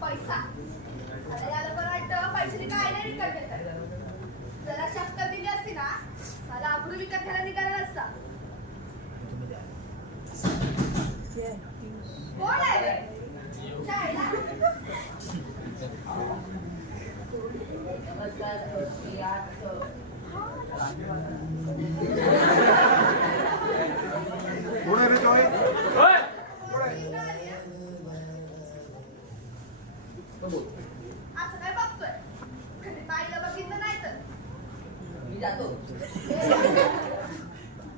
पैसा आता याला पण वाटतं पैशाने काय नाही विकत घेतात. जरा शक्कल दिली असती ना मला अब्रू विकत घ्यायला निघाला नसता. कोण आहे रे? शाळेला कोण आहे रे जॉय? असं काय बघतोय? कधी बाईला बघितलं नाही तर मी जातो.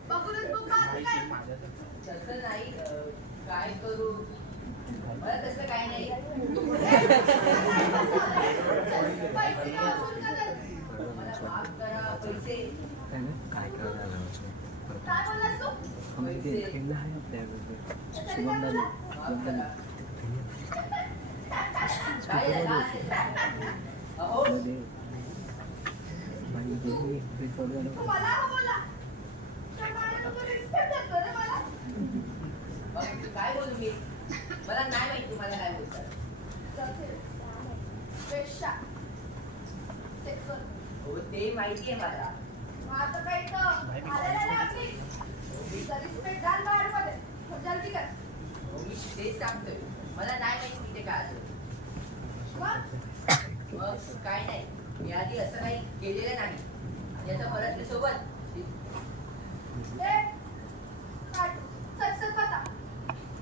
बघूनच तू काय तसं नाही, काय करू मला तसं काय नाही. पैसे का वसूल करत? मला माफ करा. पैसे काय करायला काय बोललास तू? खेळला आहे आपल्याबरोबर तरी काय बोलला? माफ करा. काय झालं? अहो तू मला हा बोलला? त्या बाळाला तू रिस्पेक्ट देतो रे मला? काय बोलू मी? मला नाही माहिती तुम्हाला काय बोलतात. वेश्या. सेक्सुअल. हो ते माहिती आहे मला. मग आता काही तर आलेलं नाही आपली. रिस्पेक्ट घाल बाळामध्ये. जल्दी कर. हो मी तेच सांगतोय. मला नाही माहिती तिथे काय आलं. मग काय नाही, मी आधी असं काही केलेलं नाही. याचा फरक सोबत ए काटू सच बता.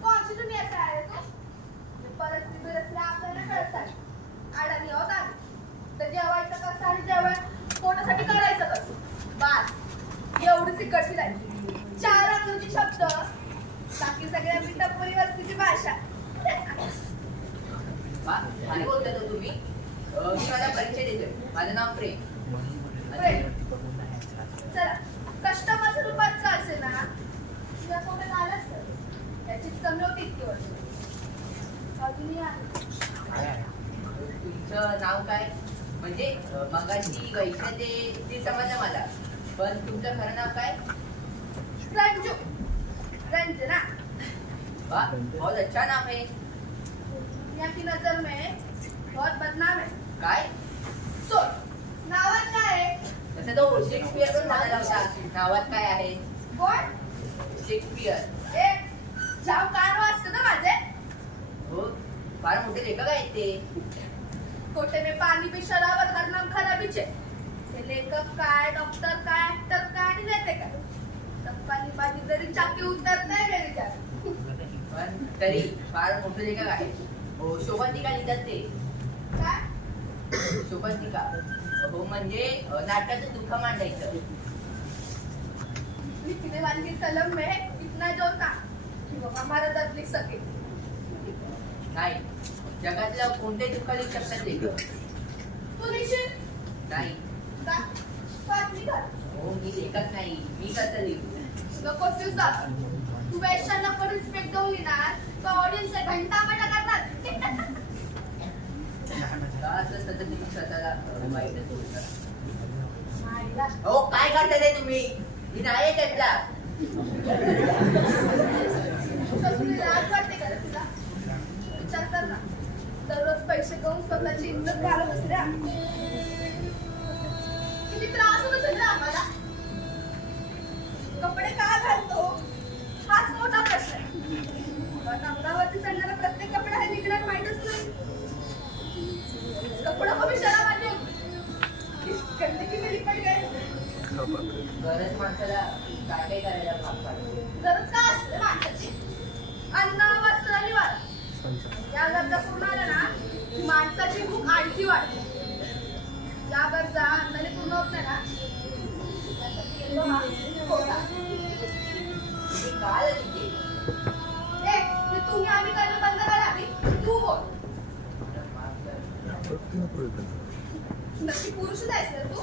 कौन सी दुनिया से आए तू? परिस्थिती बिरसल्या आपल्याला कळतात. अडाणी आहोत आम्ही. तर जेवायचं कसं आणि जेवण पोटासाठी करायचं कसं? बास एवढीच इकडची लाईन. 4 अंगाची शब्द बाकी सगळ्या मी टप्परी वस्तीची भाषा. काय बोलतात हो तुम्ही? मी माझा परिचय देतोय. माझं नाव प्रेम. चला कस्टमरच्या रूपात का असेल ना तुला कोणी आलंच तर त्याचीच कमी होती इतकी वर्ष. अजूनही आहे. तुमचं नाव काय? म्हणजे मगाची वैश्य ते समजलं मला, पण तुमचं खरं नाव काय? रंजू. रंजना. वाह, बहुत अच्छा नाम है. दुनिया की नजर में बहुत बदनाम है. काय? सोड नावात काय आहे? तसं तो शेक्सपियर पण म्हणाला होता. नावात काय आहे? कोण? शेक्सपियर. ए जाऊ कान वाजतं ना माझे. हो, फार मोठे लेखक आहेत ते. कोटे में पाणी भी शराब हर नाम खराबीचे. ते लेखक काय, डॉक्टर काय, ऍक्टर काय आणि नेते काय. टप्पानी बाजी जरी चाकी उतरत नाही रे विचार. पण तरी फार मोठे लेखक आहेत. हो, शोभंतिका लिहितात ते. काय? शोभंतिका. हो म्हणजे नाटकाचं दुःख मांडायचं. लिखने वाली कलम में इतना जो था कि वो हमारा दर्द लिख सके. नाही, जगातलं कोणते दुःख लिहू शकतात लेखक? तू लिहिशील नाही. का? बातमी कर. हो, मी लेखक नाही. मी कसं लिहू? नकोच दिवसात तू वेश्यांना पण रिस्पेक्ट देऊन लिहिणार तर ऑडियन्सला घंटापटा करणार. असं सतत तुम्ही स्वतःला वाईटच बोलता. मायला. हो, काय करता ते तुम्ही? मी नाही त्यातला. कसून लाज वाटते का रे तुला? विचार कर ना. दररोज पैसे करून स्वतःची इज्जत घालत असल्या किती त्रास होत असेल ना आम्हाला. कपडे का घालतो हाच मोठा प्रश्न आहे. पण अंगावरती चढणारा प्रत्येक कपडा हे निघणार माहीतच नाही. कपडा कमी शराबाची होती. गंदगी मेरी पड गई. गरज माणसाला काय काय करायला भाग पाडते. गरज का असते माणसाची? अन्न, वस्त्र आणि वारा. या गरजा पूर्ण आल्या ना की माणसाची भूक आणखी वाढते. या गरजा अन्नाने पूर्ण होत नाही ना त्यासाठी येतो हा कोटा. तुम्ही काय लिहिते? ए, ते तुम्ही आम्ही करणं बंद करा आधी. तू बोल. माफ करा. नक्की पुरुषच आहेस रे तू?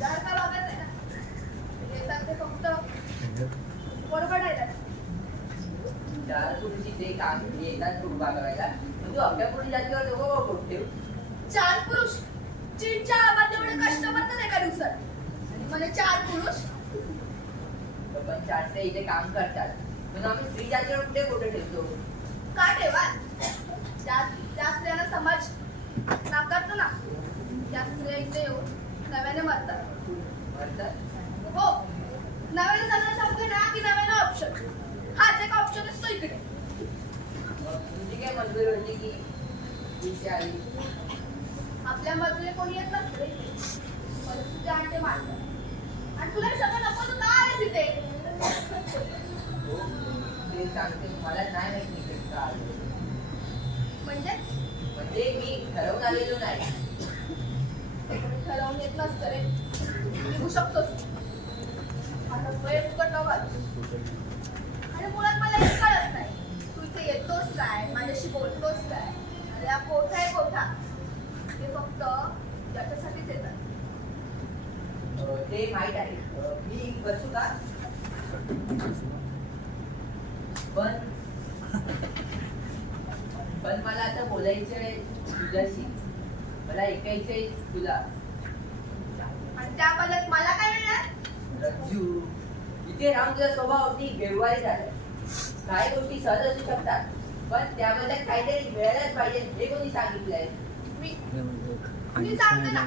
विचार का बघत आहे ना येतात ते फक्त बरोबर आहे. चार पुरुषी ते काम येतात कृपा करायला पण तू आपल्या पुढे जातीवर दोघं कोण ठेव. 4 पुरुष चीनच्या आवाज एवढे कष्ट करतात एका दिवसात आणि मला 4 पुरुष पण चारचे इथे काम करतात पण आम्ही स्त्री जातीवर कुठे कुठे ठेवतो. का ठेवा त्या स्त्रियांना समाज नाकारतो ना. त्या स्त्रिया इथे येऊन नव्याने मरतात. म्हणतात हो नव्याने त्यांना सांगते ना की नव्याने ऑप्शन हाच एक ऑप्शन असतो इकडे. मग तुझी काय मंजुरी होती की इथे आली. आपल्या मधले कोणी येत नसते परिस्थिती आणते माणसं आणि तुला हे सगळं नको तू का आले तिथे. हो ते सांगते मला नाही माहिती इकडे का आलो. म्हणजे मी ठरवून आलेलो नाही. कोणी ठरवून येत नसतं रे. निघू शकतोस आता वेळ फुकट नको घालूस. आणि मुळात मला हे कळत नाही तू इथे येतोस काय माझ्याशी बोलतोस काय. अरे हा कोठा आहे कोठा हे फक्त त्याच्यासाठीच येतात. ते माहित आहे. मी बसू का. पण मला आता बोलायचंय तुझ्याशी. मला ऐकायचंय तुला. आणि त्याबद्दल मला काय मिळणार. रज्जू इथे राहून तुझा स्वभाव अगदी व्यवहारी झालाय. काही गोष्टी सहज असू शकतात पण त्याबद्दल काहीतरी मिळायलाच पाहिजे हे कोणी सांगितलंय. मी सांगते ना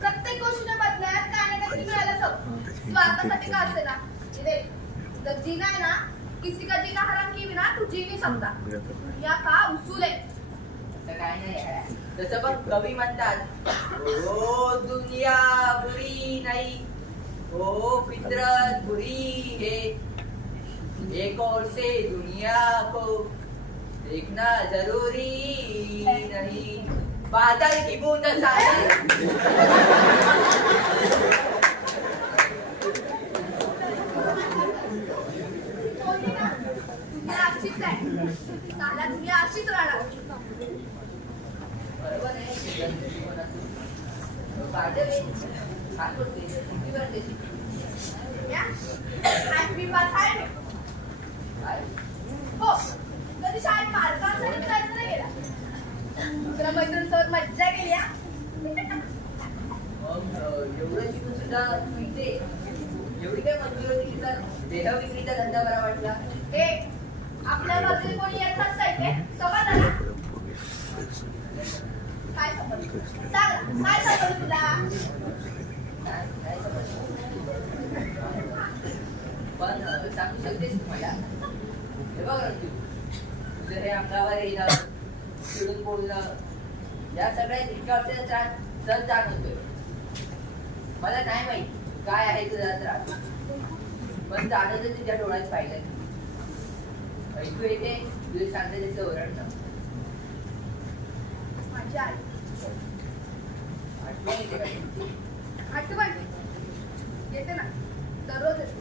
प्रत्येक गोष्टीने बदल्यात काय ना काहीतरी मिळायला हवं. स्वार्थासाठी का असे ना जर जीना आहे ना किसी का जीना हराम की बिना तू जी नहीं सकता. या का उसूल आहे. असं काय नाही आहे. तसं पण कवी म्हणतात ओ दुनिया बुरी नाही ओ फितरत बुरी है एक और से दुनिया को देखना जरूरी नहीं. बादल की बूंद सारे बोलली ना दुनिया अशीच आहे. साला दुनिया अशीच राहणार. बरोबर आहे. बादल छान बोलते किती वर्षाची. या 8वी पास आहे मी. काय हो कधी शाळेत मार्कांसाठी प्रयत्न नाही केला. तुला मैत्रिणीसोबत मज्जा केली हा. मग एवढं शिकून सुद्धा तू इथे एवढी काय मंजूर होती की तर देह विक्रीचा धंदा बरा वाटला. ए आपल्या बाजूने कोणी येत नसतं इथे समजलं ना. काय समजलं सांग काय समजलं तुला. काय समजलं. पण सांगू शकतेस तू मला. हे बघ रंजू तुझं हे अंगावर येणं चिडून बोलणं या सगळ्यात इतका आपल्याला त्रास सहज जाणवतोय. मला नाही माहित काय आहे तुझा त्रास पण जाणवतं तुझ्या डोळ्यात पाहिलं. ऐकू येते तुझे सांगते त्याचं ओरडणं. माझी आई आठवण येते का. आठवण येते ना दररोज येते.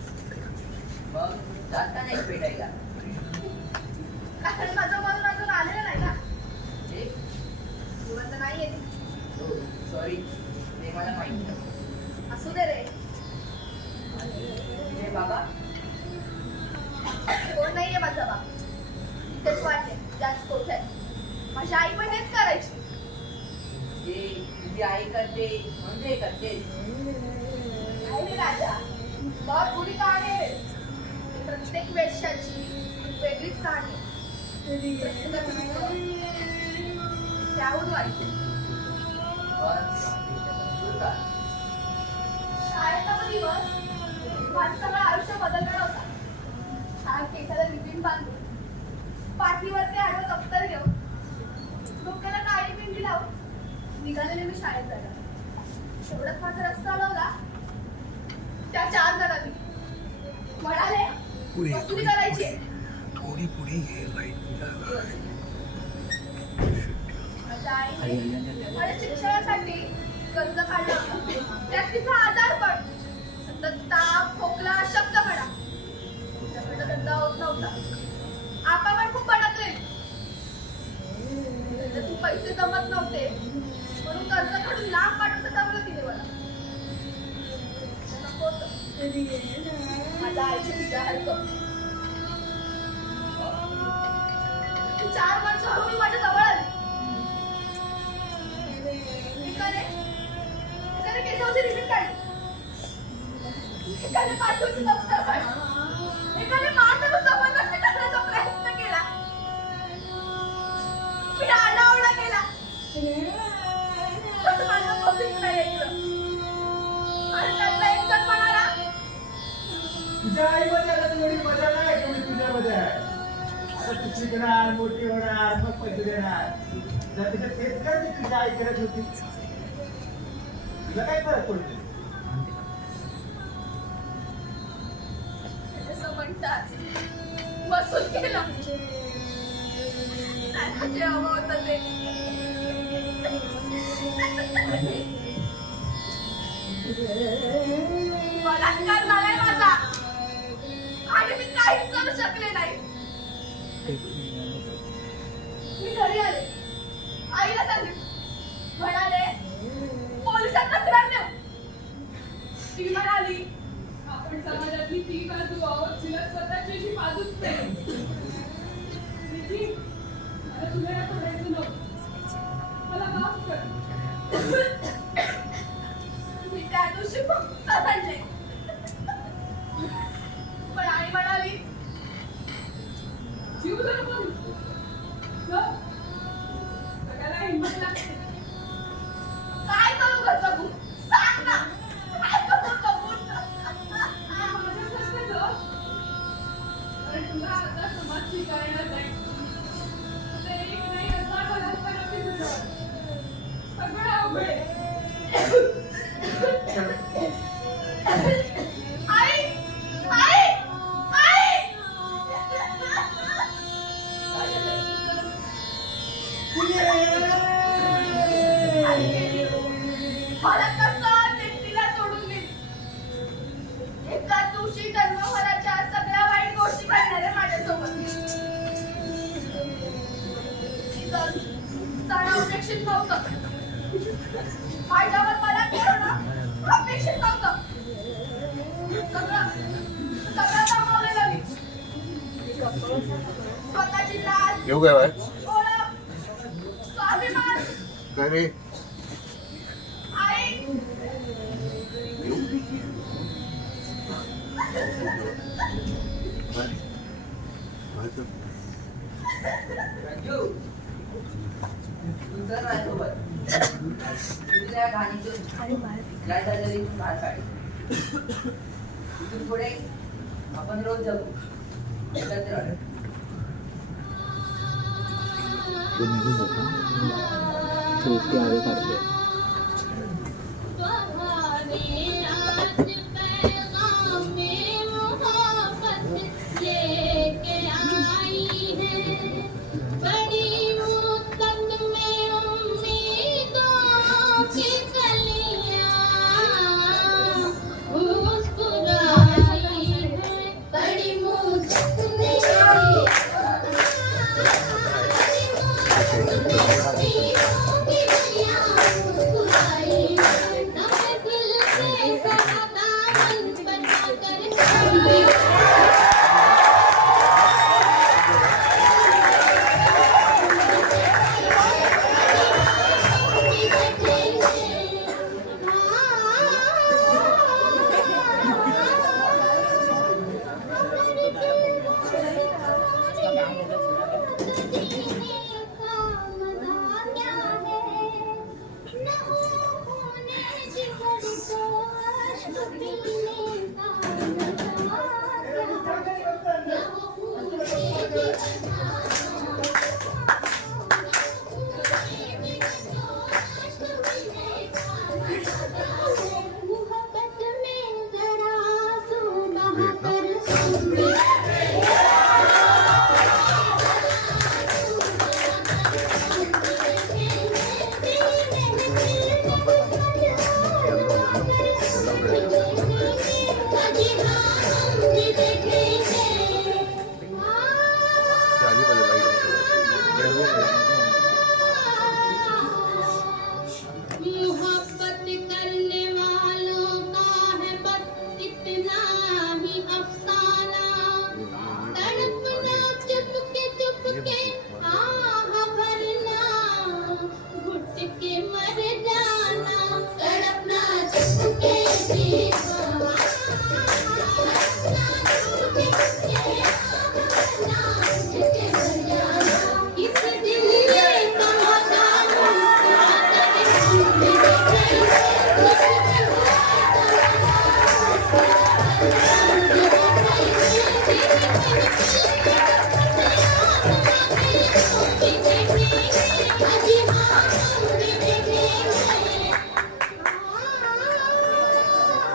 मग जात का नाही भेटायला. कारण माझं मन अजून आलेलं नाही ना. हे जिवंत नाही येते. सॉरी ते मला माहिती नव्हतं. असू दे रे. हे बाबा कोण नाहीये माझा बाप. इथेच वाटते जास्त कोठ्यात. माझी आई पण हेच करायची. जे तुझी आई करते म्हणजे करतेस. नाही रे राजा बहुत बुरी कहाणी आहे. प्रत्येक वेश्याची वेगळीच कहाणी आहे. त्याहून वाईट पण तू का शाळेचा तो दिवस माझं सगळं आयुष्य बदलणार होता. छान केसाला रिबीन बांधून पाठीवरती आडवं दप्तर घेऊन डोक्याला काळी पिंडी लावून निघालेले मी शाळेत जायला. तेवढाच माझा रस्ता लावला. त्या 4 जणांनी म्हणाले वसुली करायची. थोडी पुढे घे लाईट. माझ्या आईने माझ्या शिक्षणासाठी कर्ज काढलं होतं. त्यात तिचा आजार पण सतत ताप खोकला शब्द म्हणा त्याच्याकडे धंदा होत नव्हता. आपा पण खूप भटकले. तू पैसे जमत नव्हते म्हणून कर्ज काढून लांब पाठवतं जमलं तिने मला. माझा आयुष्य तुझ्यासारखं. तू 4 वर्षापूर्वी माझ्या जवळ आली. एकाने केसावरची रिबीन काढली. एकाने पाठवून दफ्तर काढलं. एकाने माझ्यावर जबरदस्ती करण्याचा प्रयत्न केला. मी आरडाओरडा केला. पण माझं कोणीच नाही ऐकलं. आणि त्यातला एक जण म्हणाला, तुझ्या आईमध्ये आता तेवढी मजा नाही का मी तुझ्यामध्ये आहे. आता तू शिकणार, मोठी होणार, मग पैसे देणार. त्यापेक्षा तेच कर मी तुझ्या आई करत होती. तुला काय फरक पडतो? असं म्हणतात वसूल केलं. त्यांना जे हवं होतं ते. बलात्कार झालाय माझा आणि मी काहीच करू शकले नाही. मी घरी आले, आईला सांगितलं. म्हणाले पोलिसात तक्रार देऊ. ती म्हणाली आपण समाजातली ती बाजू आहोत तिला स्वतःची अशी बाजूच नाही. निधी, मला तुला या सोडायचं नव्हतं. मला माफ कर. मी त्या दिवशी फक्त रडले. पण आई म्हणाली जीव जर म्हणून सगळ्याला हिंमत लागते. काय करू ग जगू? सांग ना, काय करू जगू? माझ्यासारखं जग. कारण तुला आता समाज स्वीकारणार नाही. तर एक नाही असा बलात्कार होती तुझ्यावर. सगळं अवघड आहे. आई, आई, आई. आई गेली. मला कसं एकटीला सोडून गेली. एकाच दिवशी जन्मभराच्या सगळ्या वाईट गोष्टी घडणाऱ्या माझ्यासोबत. तिचं जाणं अपेक्षित नव्हतं. माझ्यावर मला करणं अपेक्षित नव्हतं. सगळं गमावलेलं मी. स्वतःची लाज, येऊ काय बाय ओळख, स्वाभिमान. काय रे आई, रंजू, तू चल माझ्यासोबत. तुझ्या या कहाणीतून काय झालं तरी तू बाहेर काढ. इथून पुढे आपण रोज जगू एकत्र. तो निघून जातो शेवटी आवे काढतोय होने